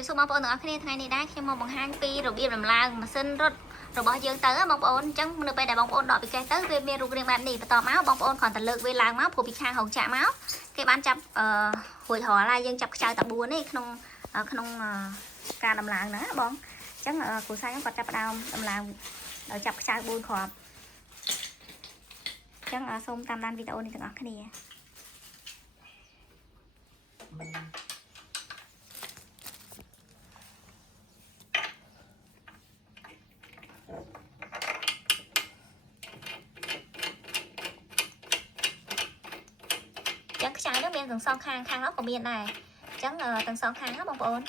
Chụp số mong bọn nó khi này đã khi mà bằng hang pi rồi biết làm la mà xin rất rồi bỏ dương tới bông ôn chẳng được bây đại bông ôn đỏ bị cây tới về miền rụng riêng bạn đi và tò máu bông ôn còn tận lực về làng máu của bị khang hồng chạ máu cái ban chập hồi thỏ là dương chập chai tập buồn ấy không ca làm làng nữa bông chẳng của sai còn chập đào làm làng ở chập chai buồn khọp chẳng xôm tam đan video này từng cái này chẳng trái nó miền tầng song khang khang nó của miền này chẳng tầng song khang nó bông ôn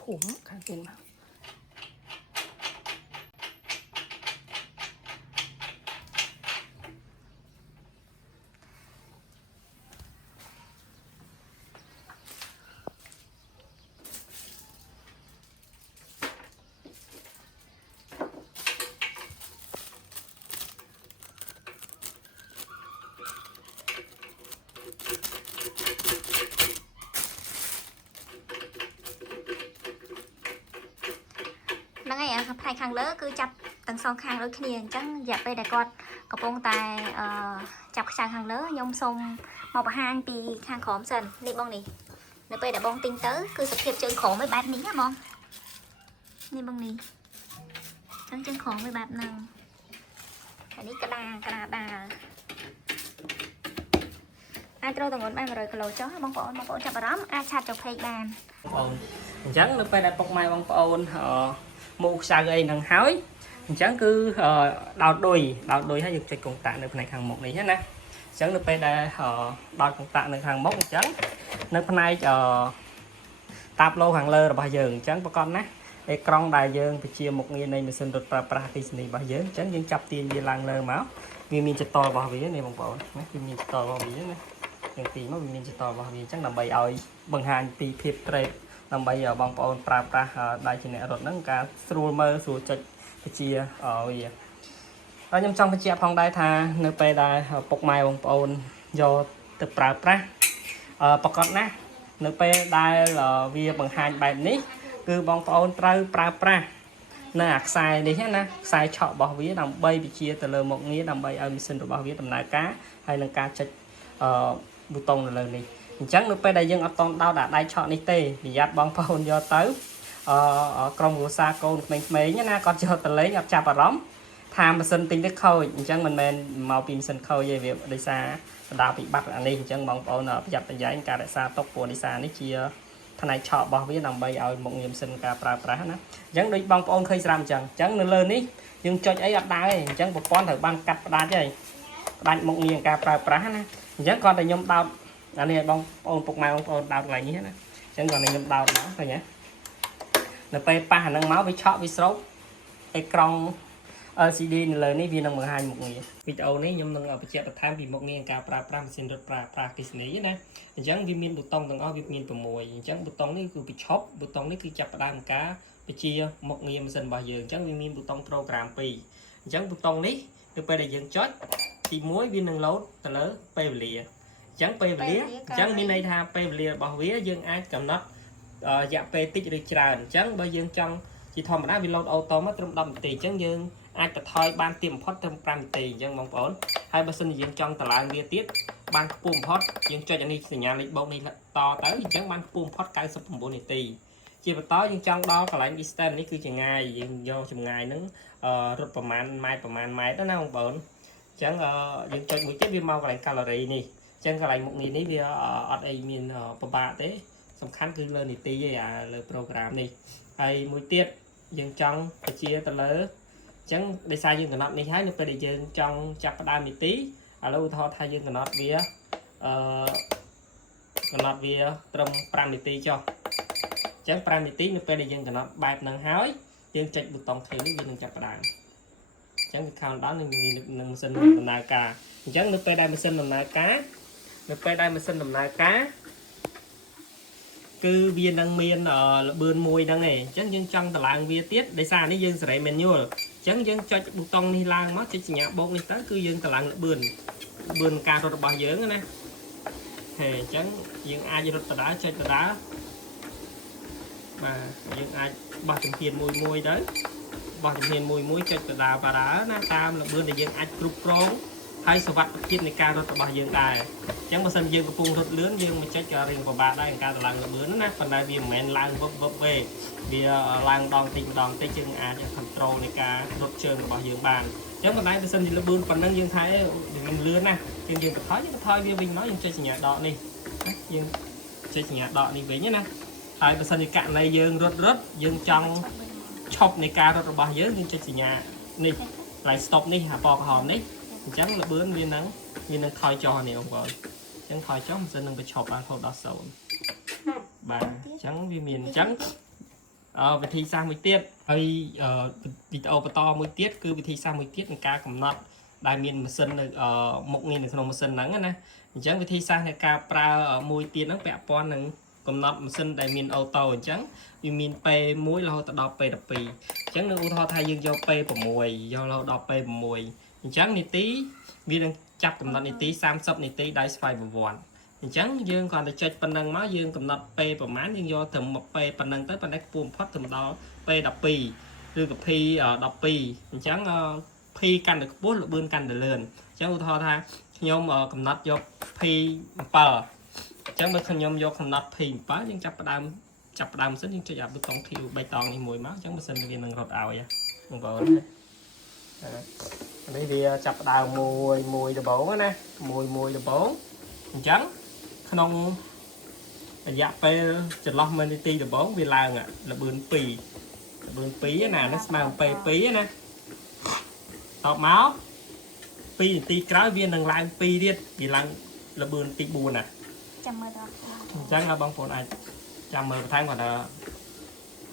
ผมข้างเป็นnó ngay thay khang lớn cứ chập tầng song khang đôi khi chẳng dẹp đây đại con có bông tài chập sang khang lớn nhông sông một hang pi khang khóm dần đi bông này nó bây đã bông tinh tới cứ sập thiệp chân khổ với bát ní á bông đi bông này chân chân khổ với bát năng cái ní cả đà ai trâu tầng ngón bay rồi cái lỗ chó bông ôn chập rắm ai chặt chọc hay bàn ôn chẳng được bây đại bọc mai bông ôn một sao gây năng hói chẳng cứ đào đuôi hay dùng chạy công tạ được này hàng một này hết nè chẳng được bây đại đào công tạ được hàng mốc chẳng nước này tạp lô hàng lơ là bao giờ chẳng bà con nè cái con đại dương thì chia một nghìn này mình xin được practice này bao giờ chẳng những chập tiền về làng lơ máu vì mình cho to vào vía này bằng bộ vì mình cho to vào vía này những tí nó mình cho to vào vía chẳng là bày ơi bằng hàng tí thiệp trade làm bây giờ bông ôn pra đại trên này rồi nâng cả sưu mơ sưu chật chia ở gì đó nhưng trong cái chia phong đại tha nơi pe đại bọc mai bông ôn do từ pra bọc con nè nơi pe đại là vì bằng hai bài ní cứ bông ôn pra nơi sai đi hết nè sai chọn bảo vía làm bay bị chia từ lời một nghĩa làm bay âm sinh được bảo vía tầm nải cá hay là cá chật bù tông là lời này chẳng được bây đại dương ở toàn đau đã đai chọn đi tê vì giặt bóng phone do tới ở trong của xa cô mình mấy nhá na con cho tờ lấy gặp chạp vào lắm tham sân tinh đức khôi chẳng mình màu pin sân khôi về việc đi xa đào bị bắt anh đi chẳng bóng phone ở giặt tay giấy cả đại xa tốc của đi xa nó chia thằng này chọn bảo với nằm bay ở một nghiệm sinh cả pra nó chẳng đi bóng phone khơi làm chẳng chẳng nên lên đi nhưng cho ấy gặp đá chẳng một con thử ban cắt đá chơi đánh một nghiệm cả pra nó chẳng con để nhôm tao anh này bông ôn phục mai ôn đào lại như thế này chẳng còn này nhầm đào đó thôi nhé là pe pa năng máu với chọ với sốt cái con LCD lời này viên năng 12 một nghìn video này nhầm năng ở bậc chẹt tham vì một nghìn cả pra xin được pra cái này này chẳng vì miền bút tông từng ở việc miền của mùi chẳng bút tông này cứ bị chóp bút tông này cứ chặt đam cá bị chia một nghìn dần bao giờ chẳng vì miền bút tông program pi chẳng bút tông này được pe đại dương chót thì muối viên năng lấu từ lớn pe lìa chẳng pe vía chẳng bên này tha pe vía bảo vía dương ai cầm nó dạ pe tích được tràn chẳng bao dương trong chỉ thò mà đá vì lâu ô tô mất trong đầm tì chẳng dương ai phải thôi ban tiệm hot trong pram tì chẳng mong ổn hai bác sinh dương trong tờ làng bia tiết ban pum hot dương cho cho đi nhà lịch bông này to tới chẳng ban pum hot cái sập bồn này tì chỉ phải to dương trong đó còn lại đi stand này cứ chừng ngày dương do chừng ngày nứng rấtประมาณ mai đó nào không ổn chẳng dương cho mũi chết viêm mau còn lại calorie này chân cái này một nghìn ấy vì ở đây mình bà thế song khăn cứ lên thì tí lời program này ai mũi tiết dừng trong chia từ lớn chẳng để sai dương nó này thấy được để dừng trong chặt đa mì tí ở lâu thọ thay dương nó vía trong pram mì tí cho chẳng pram mì tí nó để dừng nó bài nâng hói dương chạy bút tông thấy nó dừng chặt đàn chẳng cái khăn đó nên vì nâng sinh làm nào cả chẳng nước đây mình sinh làm nào cá được đây mình xin làm lại cá cứ viên đang miên ở bươn mùi đang này chẳng dân trong tờ làng viên tiết để xa nó dân sẽ mình nhớ chẳng dân cho bút tông đi lang mất chỉ nhà bông đi tới cứ dân tờ làng bươn ca rồi bao giờ nè ខេអញ្ចឹងយើងអាចរត់ដដាចុចដដាបាទយើងអាចបោះជំហានមួយទៅបោះជំហានមួយចុចដដាបាដាណាតាមល្បឿនដែលយើងអាចគ្រប់គ្រងហើយសុវត្ថិភាពនៃការរត់របស់យើងដែរអញ្ចឹងបើសិនយើងកំពុងរត់លឿនយើងមកចុចក៏រៀងពិបាកដែរក្នុងការឡើងល្បឿនណាប៉ុន្តែវាមិនមែនឡើងវឹបទេវាឡើងម្ដងតិចម្ដងតិចយើងអាច control នៃការរត់ជើងរបស់យើងបានអញ្ចឹងបន្តែបើសិនជាល្បឿនប៉ុណ្ណឹងយើងថាវាលឿនណាយើងបន្ថយវាវិញមកយើងចុចសញ្ញាដកនេះយើងចុចសញ្ញាដកនេះវិញណាហើយបើសិនជាករណីយើងរត់យើងចង់ឈប់នៃការរត់របស់យើងចុចសញ្ញានេះកន្លែង stop នេះអាពណ៌ក្រហមនេះអញ្ចឹងល្បឿនវានឹងថយចុះនេះបងប្អូនអញ្ចឹងថយចុះមិនសិននឹងបញ្ឈប់ដល់រហូតដល់0បាទអញ្ចឹងវាមានអញ្ចឹងវិធីសាស្ត្រមួយទៀតហើយវីដេអូបន្តមួយទៀតគឺវិធីសាស្ត្រមួយទៀតនៃការកំណត់ដែលមានម៉ាស៊ីននៅមុខនេះនៅក្នុងម៉ាស៊ីនហ្នឹងណាអញ្ចឹងវិធីសាស្ត្រនៃការប្រើមួយទៀតហ្នឹងពាក់ព័ន្ធនឹងកំណត់ម៉ាស៊ីនដែលមានអូតូអញ្ចឹងវាមាន P1 រហូតដល់ P12 អញ្ចឹងនៅឧទាហរណ៍ថាយើងយក P6 យករហូតដល់ P6 អញ្ចឹងនីតិវានឹងចាប់កំណត់នីតិ30នីតិដោយស្វ័យប្រវត្តិអញ្ចឹងយើងគ្រាន់តែចុចប៉ុណ្ណឹងមកយើងកំណត់ P ប្រមាណយើងយកត្រឹម P ប៉ុណ្ណឹងទៅប៉ុន្តែខ្ពស់បំផុតត្រឹមដល់ P12 ឬក៏ P12 អញ្ចឹង P កាន់តែខ្ពស់ល្បឿនកាន់តែលឿនអញ្ចឹងឧទាហរណ៍ថាខ្ញុំកំណត់យក P7 អញ្ចឹងបើខ្ញុំយកកំណត់ P7 យើងចាប់ផ្ដើមម៉ាស៊ីនយើងចុចអាប៊ូតុង Q បៃតងនេះមួយមកអញ្ចឹងម៉ាស៊ីនវានឹងរត់ឲ្យបងប្អូននេះវាចាប់ផ្ដើមមួយដំបូងណាមួយដំបូងអញ្ចឹងក្នុងរយៈពេលចន្លោះមួយនាទីដំបូងវាឡើងល្បឿន2ណានេះស្មើនឹង P2 ណាតបមក2នាទីក្រោយវានឹងឡើង2ទៀតវាឡើងល្បឿនទី4ណាចាំមើលដល់អញ្ចឹងបងប្អូនអាចចាំមើលបន្ថែមគាត់ថា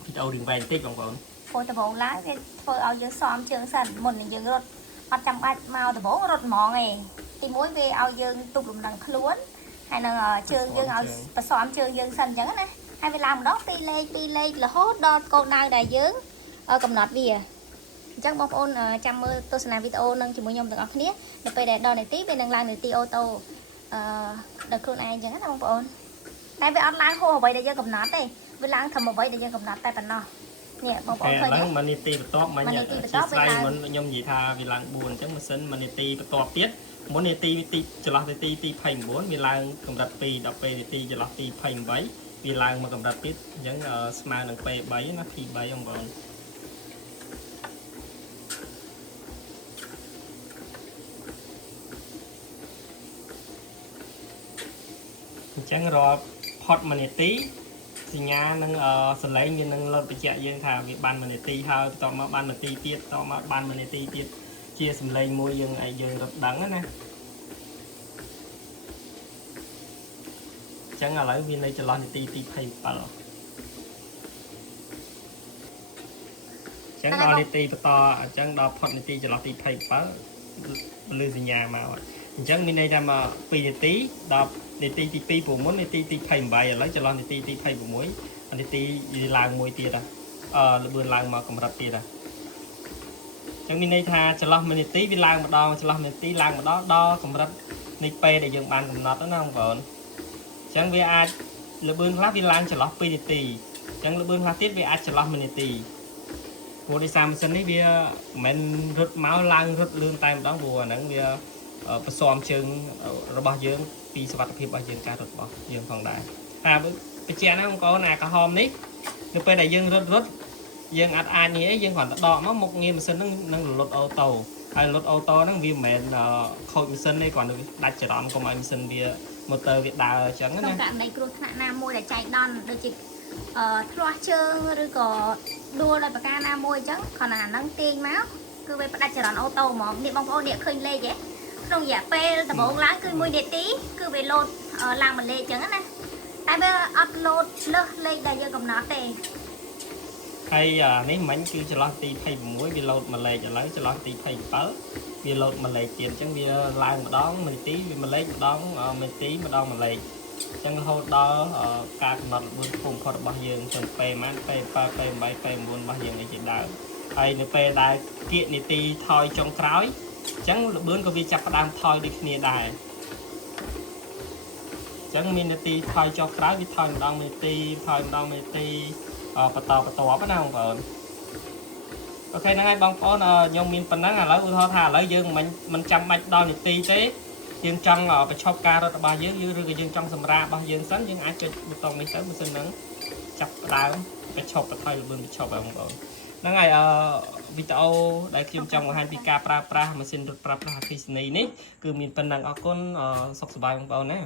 វីដេអូរៀងវែងតិចបងប្អូនព្រោះដំបូងឡើងវាធ្វើឲ្យយើងសមជើងសិនមុននឹងយើងរត់អត់ចាំបាច់មកដំបូងរត់ហ្មងឯងទី1វាឲ្យយើងទប់លំនឹងខ្លួនហើយនឹងជើងយើងឲ្យប្រសមជើងយើងសិនអញ្ចឹងណាហើយវាឡើងម្ដង2លេខរហូតដល់គោលដៅដែលយើងកំណត់វាអញ្ចឹងបងប្អូនចាំមើលទស្សនាវីដេអូនឹងជាមួយខ្ញុំទាំងអស់គ្នានៅពេលដែលដល់នាទីវានឹងឡើងនាទីអូតូដល់ខ្លួនឯងអញ្ចឹងណាបងប្អូនតែវាអត់ឡើងហួសអ្វីដែលយើងកំណត់ទេវាឡើងត្រឹមអ្វីដែលយើងកំណត់តែប៉ុណ្ណោះនេះបងប្អូនឃើញឡើងមួយនាទីបន្ទាប់មិញស្លាយមុនខ្ញុំនិយាយថាវាឡើង4អញ្ចឹងម៉ាស៊ីនមួយនាទីបន្ទាប់ទៀតមុននាទីចន្លោះនាទីទី29វាឡើងកម្រិត2ដល់ពេលនាទីចន្លោះទី28វាឡើងមកកម្រិតទៀតអញ្ចឹងស្មើនឹង P3 ណា P3 បងប្អូនអញ្ចឹងរាល់ផុតមួយនាទីសញ្ញានឹងសលេងវានឹងលើកបញ្ជាក់យើងថាវាបានមួយនាទីហើយបន្តមកបាននាទីទៀតបន្តមកបានមួយនាទីទៀតជាសលេងមួយយើងរត់ដឹងណាអញ្ចឹងឥឡូវវានៅចន្លោះនាទីទី27អញ្ចឹងដល់នាទីបន្តអញ្ចឹងដល់ផុតនាទីចន្លោះទី27លើសញ្ញាមកអញ្ចឹងមានន័យថាមក2នាទីដល់នាទីទី2ព្រោះមុននាទីទី28ឥឡូវចន្លោះនាទីទី26នាទីឡើងមួយទៀតល្បឿនឡើងមកកម្រិតទៀតអញ្ចឹងមានន័យថាចន្លោះ1នាទីវាឡើងម្ដងចន្លោះ1នាទីឡើងម្ដងដល់កម្រិតនៃពេលដែលយើងបានកំណត់ណាបងប្អូនអញ្ចឹងវាអាចល្បឿនខ្លះវាឡើងចន្លោះ2នាទីអញ្ចឹងល្បឿនខ្លះទៀតវាអាចចន្លោះ1នាទីព្រោះដោយសារម៉ាស៊ីននេះវាមិនមែនរត់មកឡើងរត់លឿនតែម្ដងព្រោះអាហ្នឹងវាប្រសំជើងរបស់យើងពីសុវត្ថិភាពរបស់យើងការរត់របស់យើងផងដែរថាបញ្ជាក់ណាបងប្អូនអាក្រហមនេះនៅពេលដែលយើងរត់យើងអាចនេះអីយើងគ្រាន់តែដកមកមុខងារម៉ាស៊ីនហ្នឹងនឹងរលត់អូតូហើយរលត់អូតូហ្នឹងវាមិនមែនខូចម៉ាស៊ីនទេគ្រាន់តែដាច់ចរន្តកុំឲ្យម៉ាស៊ីនវាម៉ូទ័រវាដើរអញ្ចឹងណាក្នុងករណីគ្រោះថ្នាក់ណាមួយដែលចែកដន់ដូចជាធ្លាស់ជើងឬក៏ដួលដោយប្រការណាមួយអញ្ចឹងគ្រាន់តែអាហ្នឹងទាញមកគឺវាផ្ដាច់ចរន្តអូតូហ្មងនេះបងប្អូននេះឃើញលេខហ៎ក្នុងរយៈពេលដំបូងឡើងគឺ1នាទីគឺវាលោតឡើងមួយលេខអញ្ចឹងណាតែវាអត់លោតឆ្លើសលេខដែលយើងកំណត់ទេហើយនេះមិញគឺចន្លោះទី26វាលោតមួយលេខឥឡូវចន្លោះទី27វាលោតមួយលេខទៀតអញ្ចឹងវាឡើងម្ដង1នាទីវាមួយលេខម្ដង1នាទីម្ដងមួយលេខអញ្ចឹងរហូតដល់ការកំណត់ល្បឿនខ្ពស់បំផុតរបស់យើងចំពេលម៉ានពេល7ពេល8ពេល9របស់យើងនេះជាដើមហើយនៅពេលដែលគៀកនាទីថយចុងក្រោយអញ្ចឹងល្បឿនក៏វាចាប់ផ្ដើមថយដូចគ្នាដែរអ ចឹងមាននាទីថយចុះក្រោយវាថយម្ដងនាទីថយម្ដងនាទីបន្តណាបងប្អូនអូខេហ្នឹងហើយបងប្អូនខ្ញុំមានប៉ុណ្ណឹងឥឡូវឧទាហរណ៍ថាឥឡូវយើងមិនចាំបាច់ដល់នាទីទេយើងចង់បញ្ឈប់ការរត់របស់យើងឬក៏យើងចង់សម្រាករបស់យើងសិនយើងអាចចុចប៊ូតុងនេះទៅម៉ាស៊ីនហ្នឹងចាប់ផ្ដើមបញ្ឈប់បន្ថយល្បឿនបញ្ឈប់បងប្អូនហ្នឹងហើយវីដេអូដែលខ្ញុំចង់បង្ហាញពីការប្រើប្រាស់ម៉ាស៊ីនរត់ប្រើប្រាស់អគ្គិសនីនេះគឺមានប៉ុណ្ណឹងអរគុណសុខសប្បាយបងប្អូនណា